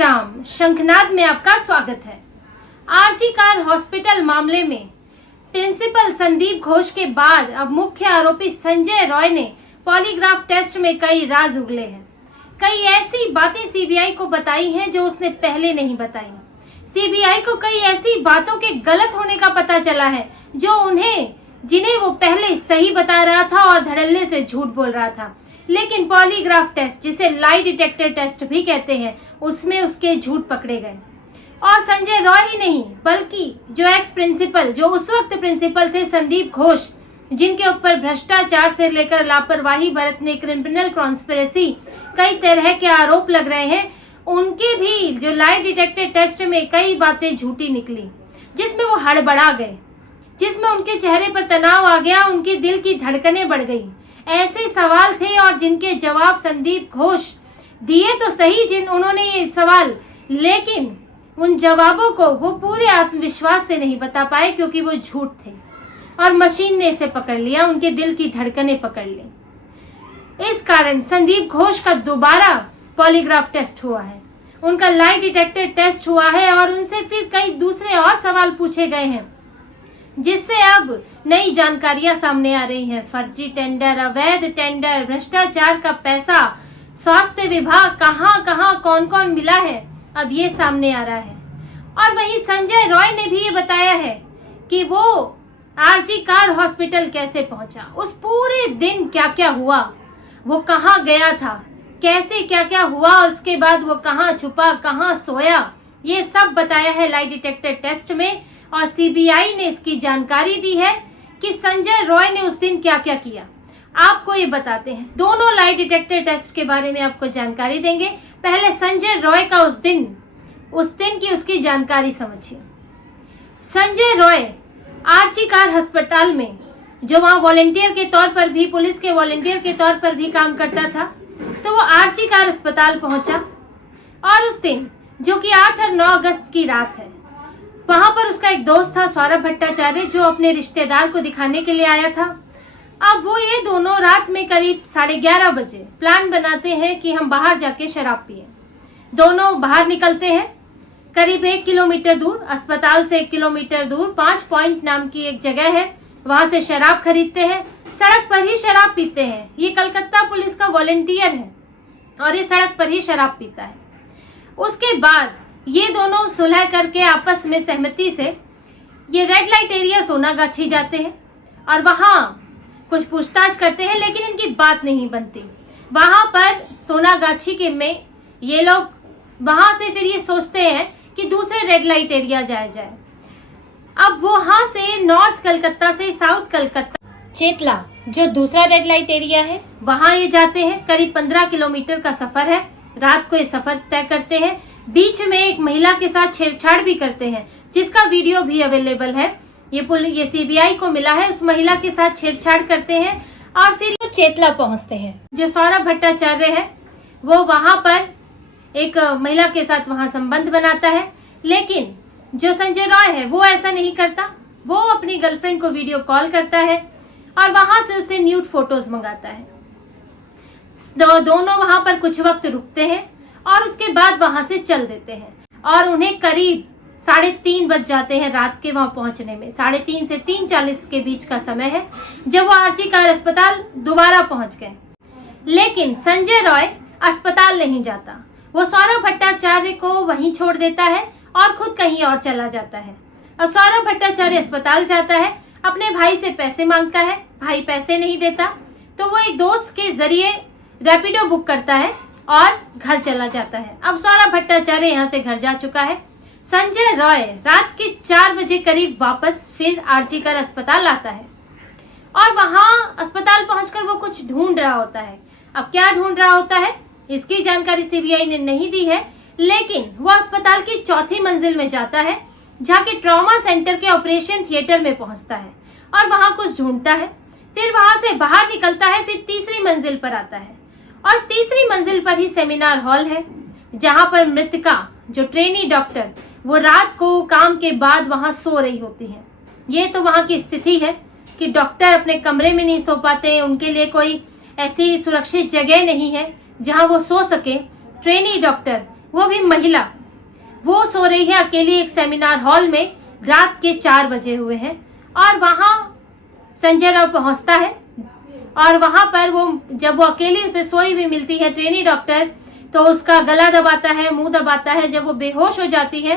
राम, शंखनाद में आपका स्वागत है। आरजी कार हॉस्पिटल मामले में प्रिंसिपल संदीप घोष के बाद अब मुख्य आरोपी संजय रॉय ने पॉलीग्राफ टेस्ट में कई राज उगले हैं। कई ऐसी बातें सीबीआई को बताई हैं जो उसने पहले नहीं बताई। सीबीआई को कई ऐसी बातों के गलत होने का पता चला है जिन्हें वो पहले सही बता रहा था और धड़ल्ले से झूठ बोल रहा था। लेकिन पॉलीग्राफ टेस्ट, जिसे लाई डिटेक्टर टेस्ट भी कहते हैं, उसमें उसके झूठ पकड़े गए। और संजय रॉय ही नहीं, बल्कि जो एक्स प्रिंसिपल, जो उस वक्त प्रिंसिपल थे संदीप घोष, जिनके ऊपर भ्रष्टाचार से लेकर लापरवाही बरतने, क्रिमिनल कॉन्स्पिरेसी, कई तरह के आरोप लग रहे हैं, उनके भी जो लाई डिटेक्टर टेस्ट में कई बातें झूठी निकली, जिसमें वो हड़बड़ा गए, जिसमें उनके चेहरे पर तनाव आ गया, उनके दिल की धड़कनें बढ़ गई। ऐसे सवाल थे और जिनके जवाब संदीप घोष दिए तो सही उन्होंने ये सवाल, लेकिन उन जवाबों को वो पूरे आत्मविश्वास से नहीं बता पाए क्योंकि वो झूठ थे और मशीन ने इसे पकड़ लिया, उनके दिल की धड़कनें पकड़ ली। इस कारण संदीप घोष का दोबारा पॉलीग्राफ टेस्ट हुआ है, उनका लाई डिटेक्टर टेस्ट हुआ है और उनसे फिर कई दूसरे और सवाल पूछे गए हैं, जिससे अब नई जानकारियां सामने आ रही हैं। फर्जी टेंडर, अवैध टेंडर, भ्रष्टाचार का पैसा, स्वास्थ्य विभाग, कहां कौन कौन मिला है, अब ये सामने आ रहा है। और वहीं संजय रॉय ने भी ये बताया है कि वो आरजी कार हॉस्पिटल कैसे पहुंचा, उस पूरे दिन क्या क्या हुआ, वो कहां गया था, कैसे क्या क्या हुआ, और उसके बाद वो कहां छुपा, कहां सोया, ये सब बताया है लाई डिटेक्टर टेस्ट में। और सीबीआई ने इसकी जानकारी दी है कि संजय रॉय ने उस दिन क्या क्या किया। आपको ये बताते हैं, दोनों लाई डिटेक्टर टेस्ट के बारे में आपको जानकारी देंगे। पहले संजय रॉय का उस दिन की उसकी जानकारी समझिए। संजय रॉय आरजी कार अस्पताल में, जो वहाँ वॉलेंटियर के तौर पर भी, पुलिस के वॉलेंटियर के तौर पर भी काम करता था, तो वो आरजी कार अस्पताल पहुंचा और उस दिन, जो कि 8 और 9 अगस्त की रात है, वहां पर उसका एक दोस्त था सौरभ भट्टाचार्य, जो अपने रिश्तेदार को दिखाने के लिए आया था। अब वो ये दोनों रात में करीब 11:30 बजे प्लान बनाते हैं कि हम बाहर जाके शराब पिए। दोनों बाहर निकलते हैं, करीब 1 किलोमीटर दूर, अस्पताल से 1 किलोमीटर दूर 5 पॉइंट नाम की एक जगह है, वहां से शराब खरीदते हैं, सड़क पर ही शराब पीते हैं। ये कलकत्ता पुलिस का वॉलेंटियर है और ये सड़क पर ही शराब पीता है। उसके बाद ये दोनों सुलह करके आपस में सहमति से ये रेड लाइट एरिया सोनागाछी जाते हैं और वहां कुछ पूछताछ करते हैं, लेकिन इनकी बात नहीं बनती। वहां पर सोनागाछी के में ये लोग वहां से फिर ये सोचते हैं कि दूसरे रेड लाइट एरिया जाए। अब वहां से नॉर्थ कलकत्ता से साउथ कलकत्ता चेतला, जो दूसरा रेड लाइट एरिया है, वहां ये जाते हैं। करीब 15 किलोमीटर का सफर है। रात को ये सफर तय करते हैं। बीच में एक महिला के साथ छेड़छाड़ भी करते हैं, जिसका वीडियो भी अवेलेबल है। ये सीबीआई को मिला है। उस महिला के साथ छेड़छाड़ करते हैं और फिर वो चेतला पहुंचते हैं। जो सौरभ भट्टाचार्य है, वो वहां पर एक महिला के साथ वहां संबंध बनाता है, लेकिन जो संजय रॉय है वो ऐसा नहीं करता। वो अपनी गर्लफ्रेंड को वीडियो कॉल करता है और वहां से उसे न्यूड फोटोज मंगाता है। दोनों वहां पर कुछ वक्त रुकते हैं और उसके बाद वहां से चल देते हैं और उन्हें करीब 3:30 बज जाते हैं रात के वहां पहुंचने में। 3:30 से 3:40 के बीच का समय है जब वो आरजी कार अस्पताल दोबारा पहुंच गए। लेकिन संजय रॉय अस्पताल नहीं जाता, वो सौरभ भट्टाचार्य को वहीं छोड़ देता है और खुद कहीं और चला जाता है। अब सौरभ भट्टाचार्य अस्पताल जाता है, अपने भाई से पैसे मांगता है, भाई पैसे नहीं देता, तो वो एक दोस्त के जरिए रैपिडो बुक करता है और घर चला जाता है। अब सौरभ भट्टाचार्य यहाँ से घर जा चुका है। संजय रॉय रात के 4 बजे करीब वापस फिर आरजी कार अस्पताल आता है और वहां अस्पताल पहुंचकर वो कुछ ढूंढ रहा होता है। अब क्या ढूंढ रहा होता है, इसकी जानकारी सीबीआई ने नहीं दी है, लेकिन वो अस्पताल की 4थी मंजिल में जाता है, जहाँ के ट्रॉमा सेंटर के ऑपरेशन थिएटर में पहुंचता है और वहां कुछ ढूंढता है। फिर वहां से बाहर निकलता है, फिर 3री मंजिल पर आता है और 3री मंजिल पर ही सेमिनार हॉल है, जहां पर मृतका, जो ट्रेनी डॉक्टर, वो रात को काम के बाद वहां सो रही होती है। ये तो वहां की स्थिति है कि डॉक्टर अपने कमरे में नहीं सो पाते, उनके लिए कोई ऐसी सुरक्षित जगह नहीं है जहां वो सो सके। ट्रेनी डॉक्टर वो भी महिला, वो सो रही है अकेली एक सेमिनार हॉल में। रात के 4 बजे हुए हैं और वहां संजय राव पहुंचता है और वहां पर जब वो अकेली उसे सोई हुई मिलती है ट्रेनी डॉक्टर, तो उसका गला दबाता है, मुंह दबाता है। जब वो बेहोश हो जाती है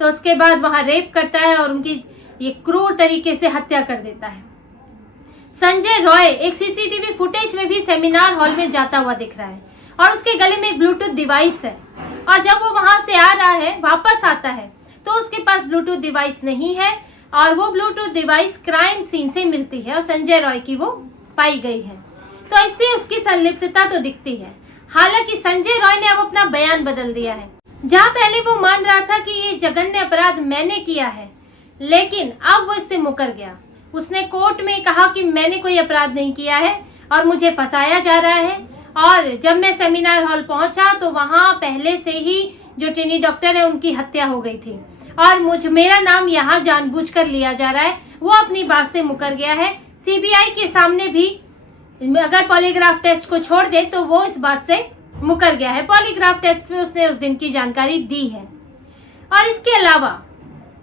तो उसके बाद वहां रेप करता है और उनकी ये क्रूर तरीके से हत्या कर देता है। संजय रॉय एक सीसीटीवी फुटेज में भी सेमिनार हॉल में जाता हुआ दिख रहा है और उसके गले में एक ब्लूटूथ डिवाइस है, और जब वो वहां से आ रहा है, वापस आता है, तो उसके पास ब्लूटूथ डिवाइस नहीं है और वो ब्लूटूथ डिवाइस क्राइम सीन से मिलती है और संजय रॉय की वो पाई गई है। तो इससे उसकी संलिप्तता तो दिखती है। हालांकि संजय रॉय ने अब अपना बयान बदल दिया है। जहां पहले वो मान रहा था कि ये जघन्य अपराध मैंने किया है, लेकिन अब वो इससे मुकर गया। उसने कोर्ट में कहा कि मैंने कोई अपराध नहीं किया है और मुझे फंसाया जा रहा है, और जब मैं सेमिनार हॉल पहुंचा तो वहां पहले से ही जो ट्रेनी डॉक्टर है उनकी हत्या हो गई थी और मेरा नाम यहाँ जानबूझकर लिया जा रहा है। वो अपनी बात से मुकर गया है। सीबीआई के सामने भी अगर पॉलीग्राफ टेस्ट को छोड़ दे तो वो इस बात से मुकर गया है। पॉलीग्राफ टेस्ट में उसने उस दिन की जानकारी दी है। और इसके अलावा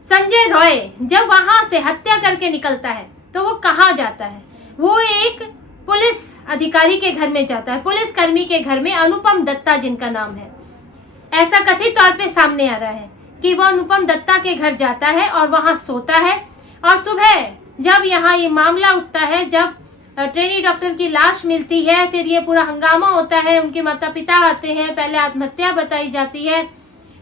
संजय रॉय जब वहां से हत्या करके निकलता है तो वो कहाँ जाता है? वो एक पुलिस अधिकारी के घर में जाता है, पुलिस कर्मी के घर में, अनुपम दत्ता जिनका नाम है। ऐसा कथित तौर पे सामने आ रहा है कि वो अनुपम दत्ता के घर जाता है और वहां सोता है, और सुबह जब यहाँ ये मामला उठता है, जब ट्रेनी डॉक्टर की लाश मिलती है, फिर ये पूरा हंगामा होता है, उनके माता पिता आते हैं, पहले आत्महत्या बताई जाती है,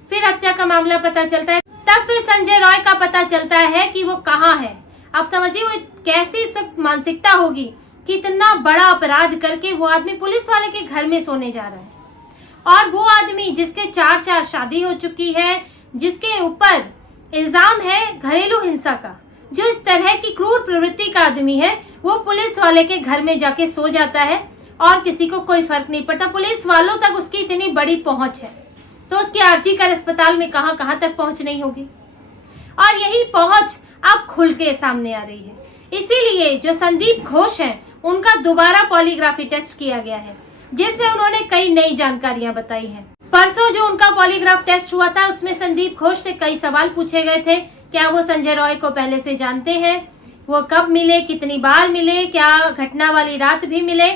फिर हत्या का मामला पता चलता है, तब फिर संजय रॉय का पता चलता है कि वो कहाँ है। आप समझिए वो कैसी मानसिकता होगी कि इतना बड़ा अपराध करके वो आदमी पुलिस वाले के घर में सोने जा रहा है, और वो आदमी जिसके 4 शादी हो चुकी है, जिसके ऊपर इल्जाम है घरेलू हिंसा का, जो इस तरह की क्रूर प्रवृत्ति का आदमी है, वो पुलिस वाले के घर में जाके सो जाता है और किसी को कोई फर्क नहीं पड़ता। पुलिस वालों तक उसकी इतनी बड़ी पहुंच है, तो उसकी आरजी कर अस्पताल में कहां तक पहुंच नहीं होगी। और यही पहुंच अब खुल के सामने आ रही है। इसीलिए जो संदीप घोष हैं, उनका दोबारा पॉलीग्राफी टेस्ट किया गया है, जिसमें उन्होंने कई नई जानकारियां बताई हैं। परसों जो उनका पॉलीग्राफ टेस्ट हुआ था, उसमें संदीप घोष से कई सवाल पूछे गए थे। क्या वो संजय रॉय को पहले से जानते हैं? वो कब मिले, कितनी बार मिले, क्या घटना वाली रात भी मिले,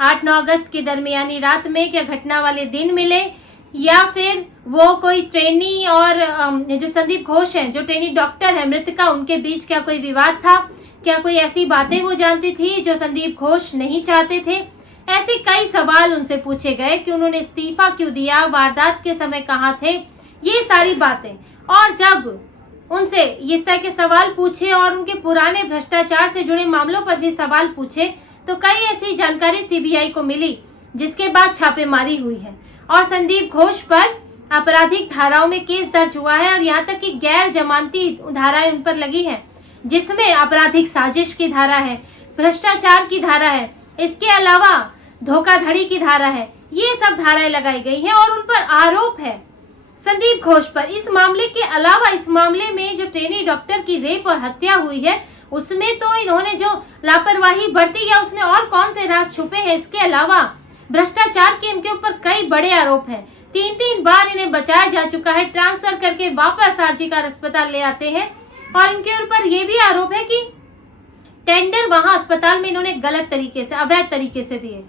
8-9 अगस्त की दरमियानी रात में, क्या घटना वाले दिन मिले, या फिर वो कोई ट्रेनी और जो संदीप घोष हैं, जो ट्रेनी डॉक्टर है मृतका, उनके बीच क्या कोई विवाद था? क्या कोई ऐसी बातें वो जानती थी जो संदीप घोष नहीं चाहते थे? ऐसे कई सवाल उनसे पूछे गए कि उन्होंने इस्तीफा क्यों दिया, वारदात के समय कहाँ थे, ये सारी बातें। और जब उनसे इस तरह के सवाल पूछे और उनके पुराने भ्रष्टाचार से जुड़े मामलों पर भी सवाल पूछे, तो कई ऐसी जानकारी सीबीआई को मिली, जिसके बाद छापेमारी हुई है और संदीप घोष पर आपराधिक धाराओं में केस दर्ज हुआ है, और यहाँ तक कि गैर जमानती धाराएं उन पर लगी हैं, जिसमें आपराधिक साजिश की धारा है, भ्रष्टाचार की धारा है, इसके अलावा धोखाधड़ी की धारा है। ये सब धाराएं लगाई गई हैं और उन पर आरोप है संदीप घोष पर। इस मामले के अलावा इस मामले में जो ट्रेनी डॉक्टर की रेप और हत्या हुई है, उसमें तो इन्होंने जो लापरवाही बरती या उसमें और कौन से राज छुपे हैं, इसके अलावा भ्रष्टाचार के इनके ऊपर कई बड़े आरोप हैं। 3 बार इन्हें बचाया जा चुका है, ट्रांसफर करके वापस आरजी कर अस्पताल ले आते हैं, और इनके ऊपर ये भी आरोप है कि टेंडर वहां अस्पताल में इन्होंने गलत तरीके से, अवैध तरीके से दिए।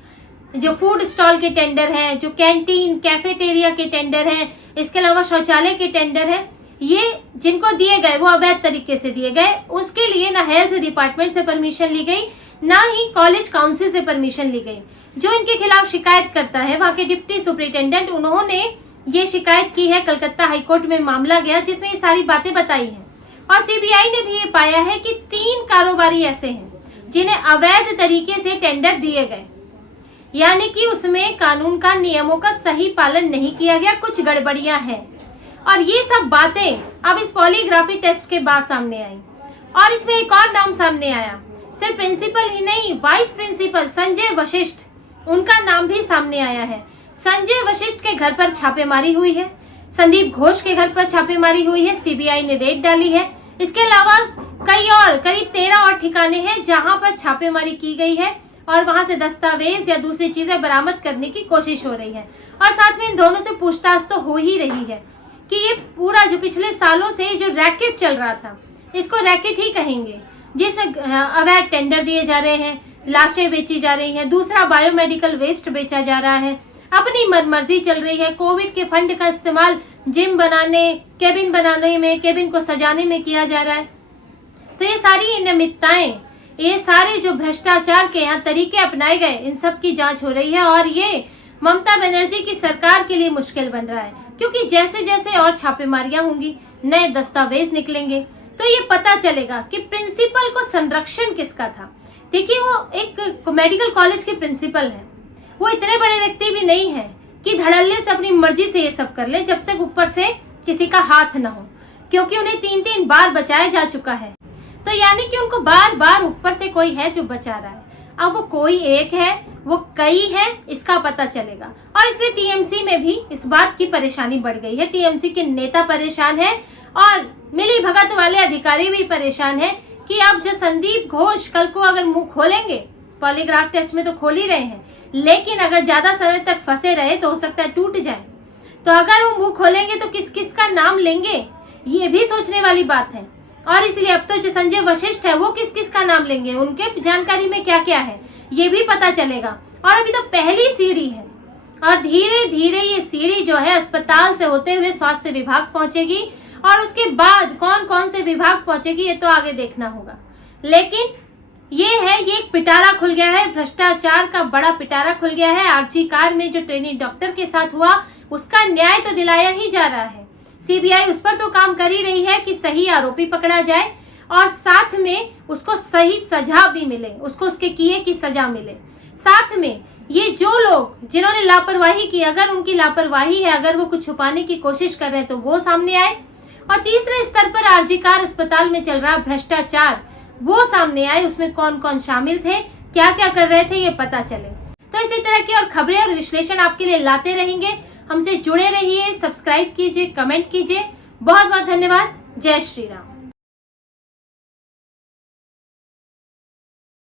जो फूड स्टॉल के टेंडर हैं, जो कैंटीन कैफेटेरिया के टेंडर हैं, इसके अलावा शौचालय के टेंडर हैं, ये जिनको दिए गए वो अवैध तरीके से दिए गए। उसके लिए ना हेल्थ डिपार्टमेंट से परमिशन ली गई, ना ही कॉलेज काउंसिल से परमिशन ली गई। जो इनके खिलाफ शिकायत करता है वहाँ के डिप्टी सुपरिटेंडेंट, उन्होंने ये शिकायत की है, कलकत्ता हाईकोर्ट में मामला गया जिसमें ये सारी बातें बताई हैं। और सीबीआई ने भी ये पाया है कि 3 कारोबारी ऐसे हैं जिन्हें अवैध तरीके से टेंडर दिए गए, यानी कि उसमें कानून का नियमों का सही पालन नहीं किया गया, कुछ गड़बड़ियां हैं। और ये सब बातें अब इस पॉलीग्राफी टेस्ट के बाद सामने आई। और इसमें एक और नाम सामने आया, सिर्फ प्रिंसिपल ही नहीं, वाइस प्रिंसिपल संजय वशिष्ठ, उनका नाम भी सामने आया है। संजय वशिष्ठ के घर पर छापेमारी हुई है, संदीप घोष के घर पर छापेमारी हुई है, सीबीआई ने रेड डाली है। इसके अलावा कई और करीब 13 और ठिकाने हैं जहां पर छापेमारी की गई है, और वहां से दस्तावेज या दूसरी चीजें बरामद करने की कोशिश हो रही है। और साथ में इन दोनों से पूछताछ तो हो ही रही है कि ये पूरा जो पिछले सालों से जो रैकेट चल रहा था, इसको रैकेट ही कहेंगे, जिसमें अवैध टेंडर दिए जा रहे हैं, लाशें बेची जा रही हैं, दूसरा बायोमेडिकल वेस्ट बेचा जा रहा है, अपनी मनमर्जी चल रही है। कोविड के फंड का इस्तेमाल जिम बनाने, केबिन बनाने में, केबिन को सजाने में किया जा रहा है। तो ये सारी अनियमितताएं, ये सारे जो भ्रष्टाचार के यहाँ तरीके अपनाए गए, इन सब की जांच हो रही है। और ये ममता बनर्जी की सरकार के लिए मुश्किल बन रहा है, क्योंकि जैसे जैसे और छापेमारियां होंगी, नए दस्तावेज निकलेंगे, तो ये पता चलेगा कि प्रिंसिपल को संरक्षण किसका था। देखिए, वो एक मेडिकल कॉलेज के प्रिंसिपल हैं, वो इतने बड़े व्यक्ति भी नहीं है कि धड़ल्ले से अपनी मर्जी से ये सब कर ले, जब तक ऊपर से किसी का हाथ न हो, क्योंकि उन्हें 3-3 बार बचाया जा चुका है। तो यानी कि उनको बार बार ऊपर से कोई है जो बचा रहा है। अब वो कोई एक है, वो कई है, इसका पता चलेगा। और इसलिए टीएमसी में भी इस बात की परेशानी बढ़ गई है। टीएमसी के नेता परेशान है और मिली भगत वाले अधिकारी भी परेशान है कि अब जो संदीप घोष कल को अगर मुंह खोलेंगे, पॉलीग्राफ टेस्ट में तो खोल ही रहे हैं, लेकिन अगर ज्यादा समय तक फंसे रहे तो हो सकता है टूट जाए। तो अगर वो मुंह खोलेंगे तो किस किस का नाम लेंगे, ये भी सोचने वाली बात है। और इसलिए अब तो जो संजय वशिष्ठ है, वो किस किस का नाम लेंगे, उनके जानकारी में क्या क्या है, ये भी पता चलेगा। और अभी तो पहली सीढ़ी है, और धीरे धीरे ये सीढ़ी जो है अस्पताल से होते हुए स्वास्थ्य विभाग पहुंचेगी, और उसके बाद कौन कौन से विभाग पहुंचेगी ये तो आगे देखना होगा। लेकिन ये एक पिटारा खुल गया है, भ्रष्टाचार का बड़ा पिटारा खुल गया है। आरजी कार में जो ट्रेनिंग डॉक्टर के साथ हुआ, उसका न्याय तो दिलाया ही जा रहा है। सीबीआई उस पर तो काम कर ही रही है कि सही आरोपी पकड़ा जाए और साथ में उसको सही सजा भी मिले, उसको उसके किए की सजा मिले। साथ में ये जो लोग जिन्होंने लापरवाही की, अगर उनकी लापरवाही है, अगर वो कुछ छुपाने की कोशिश कर रहे हैं, तो वो सामने आए। और तीसरे स्तर पर आरजी कार अस्पताल में चल रहा भ्रष्टाचार, वो सामने आए, उसमें कौन कौन शामिल थे, क्या क्या कर रहे थे, ये पता चले। तो इसी तरह की और खबरें और विश्लेषण आपके लिए लाते रहेंगे। हमसे जुड़े रहिए, सब्सक्राइब कीजिए, कमेंट कीजिए। बहुत बहुत धन्यवाद। जय श्री राम।